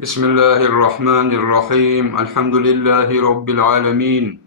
بسم الله الرحمن الرحيم الحمد لله رب العالمين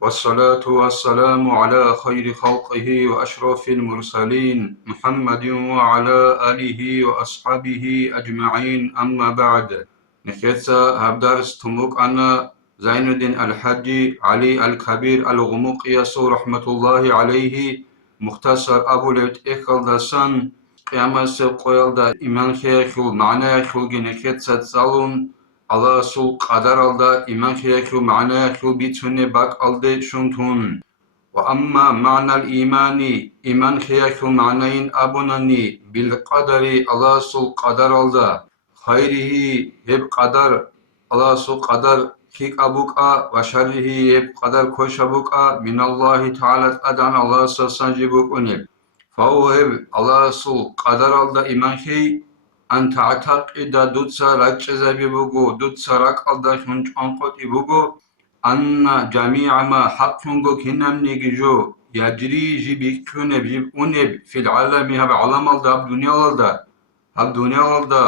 والصلاة والسلام على خير خلقه وأشرف المرسلين محمد وعلى آله وأصحابه أجمعين أما بعد نخيتسا هبدارس تموك أنا زين الدين الحج علي الكبير الغموقي رحمة الله عليه مختصر أبو ليت إخل دسان قيامة سيقويل دا إيمان خيخل معنى خل جنكت ستسالون الله سول قدر الدا إيمان خيخل معنى خل بيتوني باك الدا شنتون وأما معنى الإيمان إيمان خيخل معنين أبناني بالقدر الله سول قدر الدا خيره هب قدر الله سول قدر خيك أبوكا وشره هب قدر كوش أبوكا من الله تعالى أدان الله سلسانجبوك أنيل فهو الله سو قدر الله إيمانكي أن تعتقد دوتسا رجزا بيبوغو دوتسا رك الله خنج أنقط بوغو أن جميع ما حق ينغو كنم نيجيجو يجري جيبكون بجيبونب في العالم هب عالم الله هب دنيا الله هب دنيا الله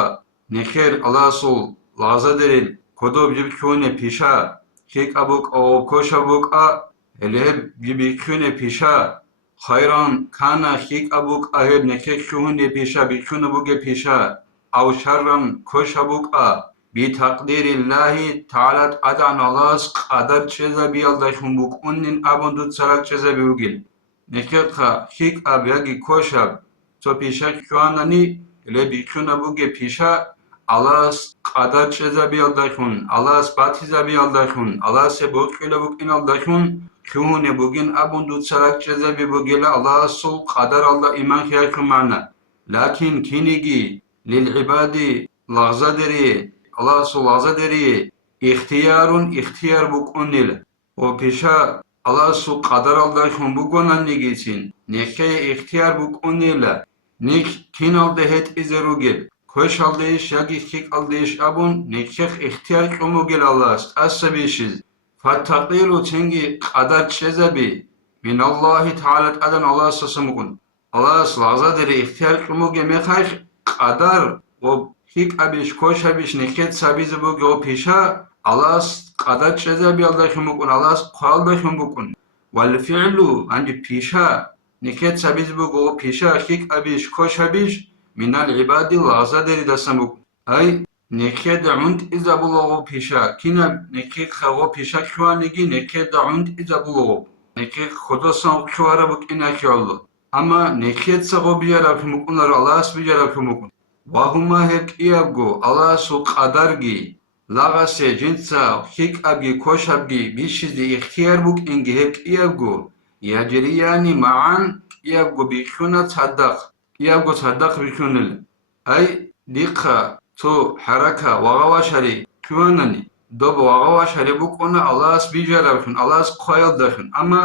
نخير الله سو لازدرين كدو بجيبكون بيشا كيك أبوك أو كوش أبوك هلهب بجيبكون بيشا خيران كان خيك أبوك أهب نكيك شهون بيشا بيكون أبوك بيشا أو شرا كوش أبوك بتقدير الله تعالى أدعن الله قدر چيزا بيالدشون بوك أنن أبن دود سرق چيزا بيوغيل نكيك خيك أب يجي كوش أب تو بيشا شوانني لبيكون أبوك بيشا الله قدر چيزا بيالدشون الله باتيزا بيالدشون الله سبوك لبوك إن الدشون شون بوجين أبون دوت سرق جزء بوجيلا الله سو قدر الله إيمان خيركم معنا لكن كينيجي للعباد لغزدري الله سو لغزدري اختيار بكونيل وبيشا الله سو قدر الله شون بكونا نيجيسين نخي اختيار بكونيل نيك كين الدهت إزروجل كوش الدهش يجي خيك الدهش أبون نخيخ اختيار كموجل الله أسبيشيز فالتقدير تنجي قدر شزبي من الله تعالى أدن الله سسمكن الله سلازة در اختيار كموجي مخايش قدر و هيك أبيش كوش أبيش نكيت سبيز بوجي و بيشا الله قدر شزبي الله شمكن الله قال ده شمكن والفعل عند بيشا نكيت سبيز بوجي و بيشا هيك أبيش كوش أبيش من العباد لازة در دسمكن أي نكيد عند إذا بلغوا بيشا كنا نكيد خوا بيشا شوانيجي نكيد عند إذا بلغوا نكيد خدا سان شوارا بك إنا كيالله أما نكيد سغو بيجرا في مكون الله بيجرا في مكون وهما هيك إيابغو الله سو قدرجي لغسي جنسا هيك أبي كوش أبي بيشيز اختيار بك إنجي هيك إيابغو يجرياني معا إيابغو بيشونا تصدق إيابغو تصدق بيشونل أي ديقا تو حركة وغواشري كوانني دوب وغواشري بكونا الله بيجربشن الله قايل دشن أما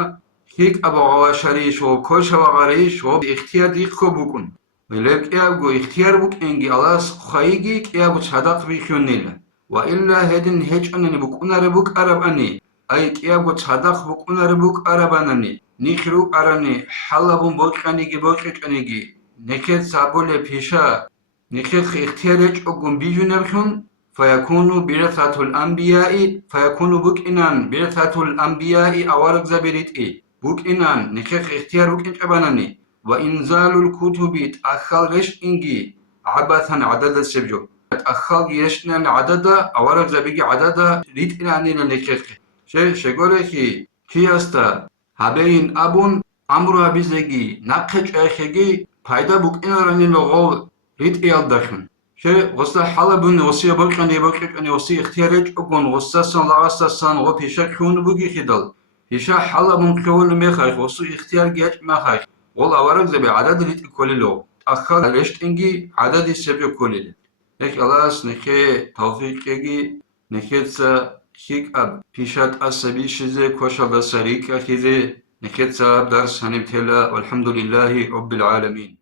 هيك أبو غواشري شو كوش وغري شو باختيار ديكو بكون ولك يابغو اختيار بك إنجي الله خايجي يابغو صدق بيشونيلا وإلا هدن هيج أنني بكونا ربك أرباني أي يابغو صدق بكونا ربك أربانني نيخرو أراني حلبون بوكانيجي بوكانيجي نكت سابولي بيشا نخيخ اختيارج أقوم بيجونبشون فيكون برثة الأنبياء فيكون بك إنان برثة الأنبياء أوارق زبريت بك إنان نخيخ اختيار بك إنجبانني وإنزال الكتب تأخل رش إنجي عبثا عدد السبجو تأخل يشنا العدد أوارق زبيجي عدد ريت إناني لنخيخ شغولكي كياستا هبين أبون أمرها بزيجي نقش أخيجي فايدة بك إناراني لغول ريت يالداشون شيء غصة حالا بن وصية بقرني وصية اختيارج أقون غصة سان لغصة سان وبيشا كون بقي خدال بيشا حالا بن كون ميخايخ وصية اختيار جيت ميخايخ وال أورق زبي عدد ريت كولي لو أخل ليشت إنجي عدد السبي كولي هيك ألاس نخي توفيق يجي نخيت سا هيك أب بيشات أسبي شزي كوشا بسريك أخيزي نخيت سا درس هنبتلا والحمد لله رب العالمين